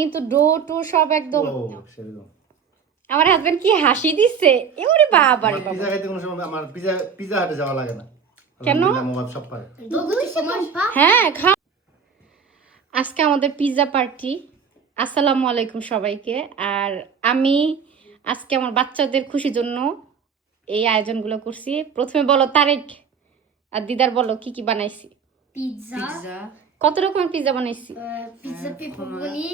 কিন্তু ডো টো সব একদম আমার হাজবেন্ড কি হাসি দিচ্ছে এবারে বাবা রে বাবা পিজা খাইতে কোনো সময় আমার পিজা হাটে যাওয়া লাগে না কেন আমার সব পারে হ্যাঁ খা আজকে আমাদের পিজা পার্টি আসসালামু আলাইকুম সবাইকে আর আমি আজকে আমার বাচ্চাদের খুশির জন্য এই আয়োজনগুলো করছি প্রথমে বলো তারেক আর দিদার বলো কি কি বানাইছি পিৎজা কত রকমের পিজা বানাইছি pizza pepperoni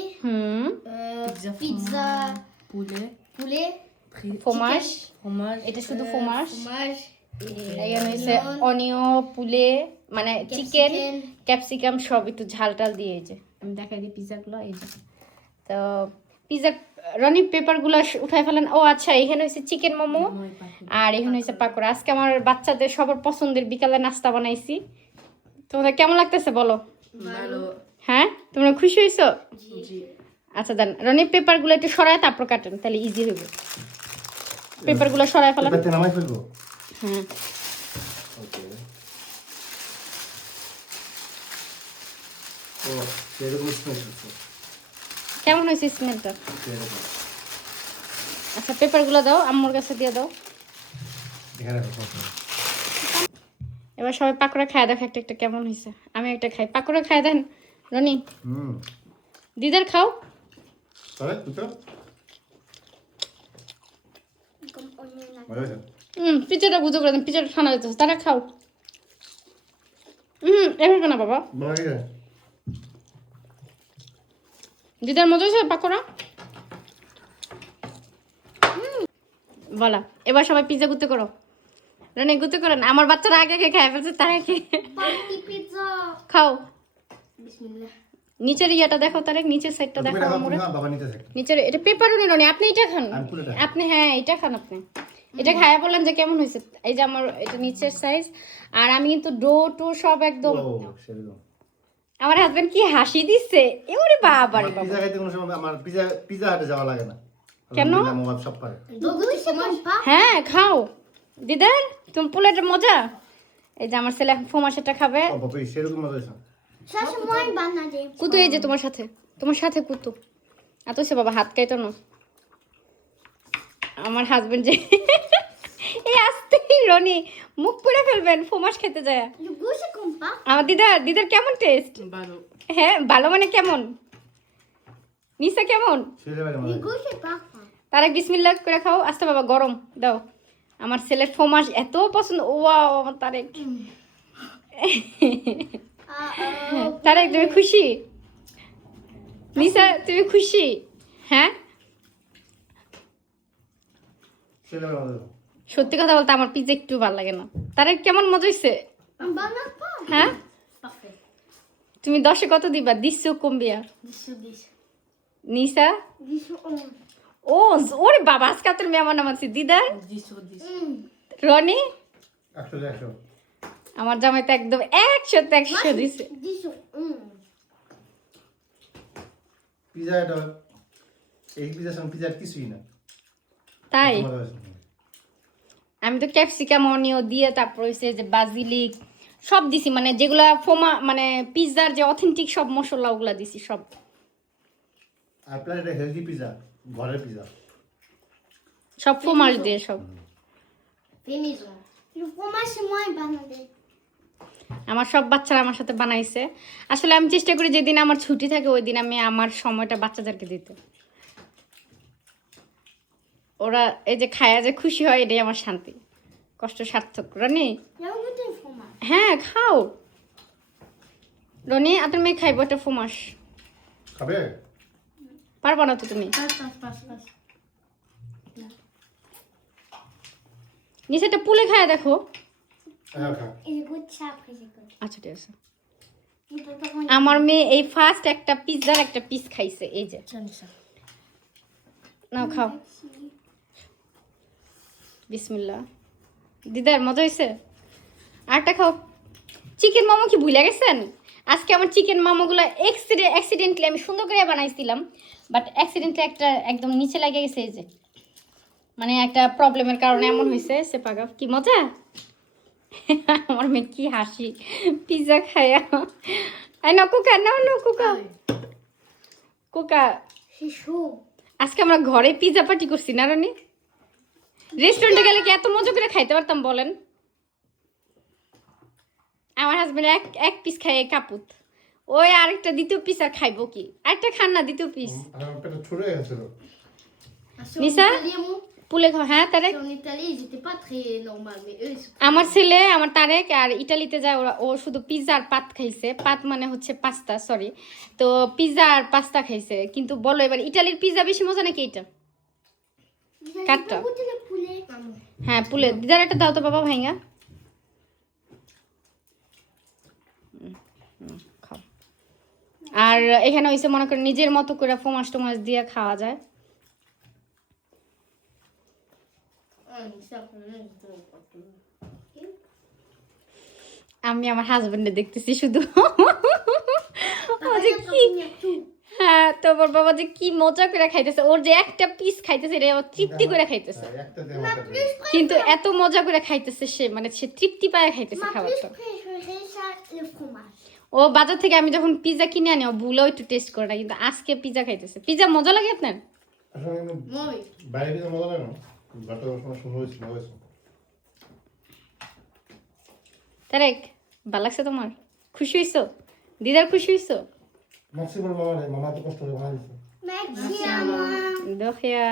pizza poulet ফোমাস fromage এটা শুধু ফোমাস fromage এখানে হচ্ছে অনিও পুলে মানে চিকেন ক্যাপসিকাম সব একটু ঝাল টাল দিয়ে এই যে আমি দেখাই দিই পিজাগুলো এই যে তো পিজা রনি পেপারগুলো উঠাই ফেলেন ও আচ্ছা এখানে হচ্ছে চিকেন মোমো আর এখানে হচ্ছে পাকোড়া আজকে আমার বাচ্চাদের সবার পছন্দের বিকালে নাস্তা বানাইছি তোমাদের কেমন লাগতেছে বলো ভালো হ্যাঁ তোমরা খুশি হয়েছো জি আচ্ছা দেন রনি পেপারগুলো একটু সরায় তারপর কাটেন তাহলে ইজি হবে পেপারগুলো সরায় ফেলেন পেপারতে নামাই ফেলবো হ্যাঁ ওকে ও সেরকম স্মেল হচ্ছে কেমন হয়েছে স্মেলটা সেরকম আচ্ছা পেপারগুলো দাও আম্মুর কাছে দিয়ে দাও এখানে রাখো এবার সবাই পাকোড়া খায় দেখো একটা একটা কেমন হয়েছে আমি একটা খাই পাকোড়া খায় দেন রনি দিদার খাও তাহলে দুটো মজা হয়েছে পিজাটা বুঝো করে দেন পিজাটা ঠান্ডা যেতেছে তারা খাও এভাবে না বাবা মজা হয়েছে দিদার মজা হয়েছে পাকোড়া বলা এবার সবাই পিজা গুতে করো রনি গুতে করেন আমার বাচ্চারা আগে আগে খায় ফেলছে তারা কি party pizza খাও bismillah নিচের ইয়াটা দেখো তার নিচের সাইডটা তুমি দেখো রাখো আমরে তুমি বাবা নিতে থাকো নিচের এটা পেপারও রনি আপনি এটা খান আমি খুলে দেখাই। আপনি হ্যাঁ এটা খান আপনি এটা খায়া বললেন যে কেমন হয়েছে এই যে আমার এটা নিচের সাইজ আর আমি কিন্তু ডো টো সব একদম ও সেরকম আমার হাজবেন্ড কি হাসি দিচ্ছে এবারে বাবা রে বাবা পিজা খাইতে কোনো সময় আমার পিজা হাটে যাওয়া লাগে না কেন? আমার সব পারে fromage pas হ্যাঁ খাও দিদার তুমি পোলাটা মজা এই যে আমার ছেলে এখন ফোমাসেটা খাবে ও বাবা সেরকম মজা হয়েছে ça c'est moi une banane কুতু এই যে তোমার সাথে কুতু এত সে বাবা হাত কাইতো না আমার হাজবেন্ড যে এই আসতে রনি মুখ পুড়ে ফেলবেন ফোমাস খেতে যায় le goût c'est comme pas আমার দিদার কেমন টেস্ট ভালো হ্যাঁ ভালো মানে কেমন নিসা কেমন সেরকম মজা le হয়েছে goût c'est parfait তারেক বিসমিল্লাহ করে খাও আস্তে বাবা গরম দাও আমার ছেলের ফোমাস এত পছন্দ ওয়াও আমার তারেক তারেক তুমি খুশি নিসা তুমি খুশি হ্যাঁ সেরকম মজা হয়েছে সত্যি কথা বলতে আমার পিজা একটু ভালো লাগে না তারেক কেমন মজা হয়েছে un banane pas হ্যাঁ parfait তুমি 10-এ কত দিবা 10 কমবিয়া 10 sur 10 নিসা 10 sur 11 ও ওরে বাবা আজকে তোর মেহমান নামাচ্ছি দিদার 10 sur 10 রনি 100 আমার জামাই তো একদম 100 দিছে 10 sur 11 পিজা এটা এই পিজার সঙ্গে পিজার কিছুই না তাই মজা হয়েছে আমি তো ক্যাপসিকাম অনিও দিয়ে তারপর হচ্ছে যে বাজিলিক সব দিছি মানে যেগুলা ফোমা মানে পিৎজার যে অথেন্টিক সব মশলা ওগুলা দিছি সব আপনার এটা হেলদি পিজা ঘরের পিজা সব ফোমাস দিয়ে সব fait maison le fromage c'est moi une banane আমার সব বাচ্চারা আমার সাথে বানাইছে আসলে আমি চেষ্টা করি যেদিন আমার ছুটি থাকে ওই দিন আমি আমার সময়টা বাচ্চাদেরকে দিতে ওরা এই যে খায়া যে খুশি হয় এটাই আমার শান্তি কষ্ট সার্থক Roni il y a un goût de fromage হ্যাঁ খাও রনি আপনার মেয়ে খাইবো একটা ফোমাস খাবে পারবা না তো তুমি passe নিচেটা পুলে খায়া দেখো হ্যাঁ খা et le goût de ça après c'est quoi আচ্ছা ঠিক আছে il peut pas prendre আমার মেয়ে এই ফার্স্ট একটা পিৎজার একটা পিস খাইছে এই যে ça নাও খাও বিসমিল্লাহ দিদার মজা হয়েছে আরটা খাও চিকেন মোমো কি ভুলে গেছেন আজকে আমার চিকেন মোমোগুলো অ্যাক্সিডেন্টলি আমি সুন্দর করে বানাইছিলাম বাট অ্যাক্সিডেন্টলি একটা একদম নিচে লেগে গেছে এই যে মানে একটা প্রবলেমের কারণে এমন হয়েছে সে পাগা কি মজা আমার মেয়ে কি হাসি পিৎজা খায়া আই না কুকা না কুকা C'est chaud. আজকে আমরা ঘরে পিৎজা পার্টি করছি না রনি? রেস্টুরেন্টে গেলে কি এত মজা করে খাইতে পারতাম বলেন? আমার হাজবেন্ড এক পিস খায় কাপুত, ওই আরেকটা দ্বিতীয় পিস আর খাইবো কি? আরেকটা খান না দ্বিতীয় পিস। আমার পেটে ছুড়ে গেছিল। Nissa? পুলে খাও, হ্যাঁ Tarique. En Italie, ils étaient pas très normal, mais eux, ils sont... আমার ছেলে, আমার তারেক আর ইটালিতে যায়, ও শুধু পিৎজা আর পাত খাইছে। পাত মানে হচ্ছে পাস্তা, সরি। তো পিৎজা আর পাস্তা খাইছে। কিন্তু বলো এবার ইটালির পিৎজা বেশি মজা নাকি এটা? Vous avez Quatre. pas goûté le poulet? Ah non. হ্যাঁ পুলে। দিদার একটা দাও তো বাবা ভাইঙ্গা। খাও। আর এখানে হইছে মনে করেন নিজের মতো করে ফোমাস টোমাস দিয়ে খাওয়া যায়। Ah, mais ça, je ne pas tout. আমি আমার হাজবেন্ডে দেখতেছি শুধু। ও যে Regarde, কি, il y a tout. হ্যাঁ তোমার বাবা যে কি মজা করে খাইতেছে, ওর যে একটা পিস খাইতেছে এটা ও তৃপ্তি করে খাইতেছে। একটা দিয়ে আমার পেটে। কিন্তু এত মজা করে খাইতেছে সে, মানে সে তৃপ্তি পায় খাইতেছে Ma plus খাবারটা। préférée, ça, le fromage. ও বাজার থেকে আমি যখন পিৎজা কিনে আনি ও ভুলেও একটু টেস্ট করে না, কিন্তু আজকে পিৎজা খাইতেছে। পিৎজা মজা লাগে আপনার? আসলে কিন্তু Moi, oui. বাইরে পিজা মজা লাগে না। বাটার সময় সুন্দর হয়েছিল, ভালো হয়েছে। তারেক ভালো লাগছে তোমার? খুশি হইছো? দিদার খুশি হইছো? ম্যাক্সিমাম মামা তো কষ্ট করে বানাইছে। Merci à moi. দেখিয়া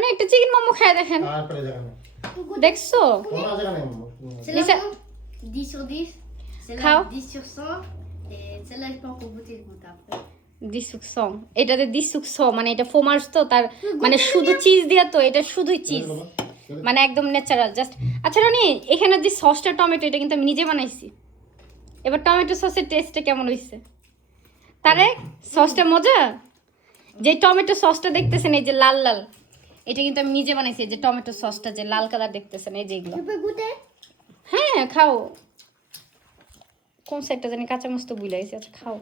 না একটা চিকেন মোমো খায় দেখেন, আর পেটে জায়গা নেই। দেখছো? কোনো জায়গা নেই মামা। C'est Lisa. là 10 sur 10. C'est là Khao. 10 sur 100. Et celle-là, je peux encore goûter le goût après. দিসুক সং, এটাতে দিসুক স মানে এটা ফোমাস তো, তার মানে শুধু চিজ দিয়া তো, এটা শুধুই চিজ, মানে একদম ন্যাচারাল জাস্ট। আচ্ছা রনি, এখানে যে সসটা টমেটো, এটা কিন্তু আমি নিজে বানাইছি। এবার টমেটো সসের টেস্টটা কেমন হইছে? তারে সসটা মজা? যে টমেটো সসটা দেখতেছেন এই যে লাল লাল, এটা কিন্তু আমি নিজে বানাইছি। এই যে টমেটো সসটা যে লাল কালার দেখতেছেন এই যে এগুলো। Je peux goûter? হ্যাঁ খাও। কোন সাইডটা জানি কাঁচা মস্ত বুইলা গেছে। আচ্ছা খাও।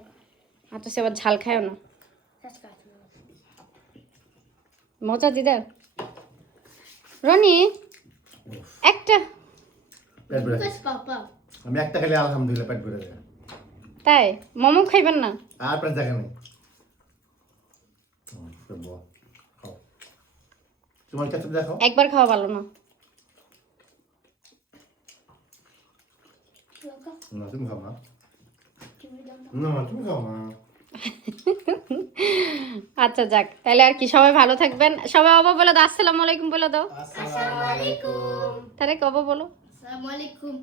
আর তো সে আবার ঝাল খায়ও না। Ça se casse. মজা দিদার? রনি একটা পেট ভরে Pourquoi je parle pas? আমি একটা খেলে আলহামদুলিল্লাহ পেট ভরে যায়। তাই মোমো খাইবেন না? আর পেটে জায়গা নেই। খাও। তোমার কাছে দেখো। একবার খাওয়া ভালো না। Tu veux encore? না তুমি খাও না। Tu veux encore? না তুমি খাও না। আচ্ছা যাক, তাহলে আর কি, সবাই ভালো থাকবেন। সবাই বাবা বলে দাও, আসসালামু আলাইকুম বলে দাও। Assalamu alaikum. তারে কবে বলো? Assalamu alaikum.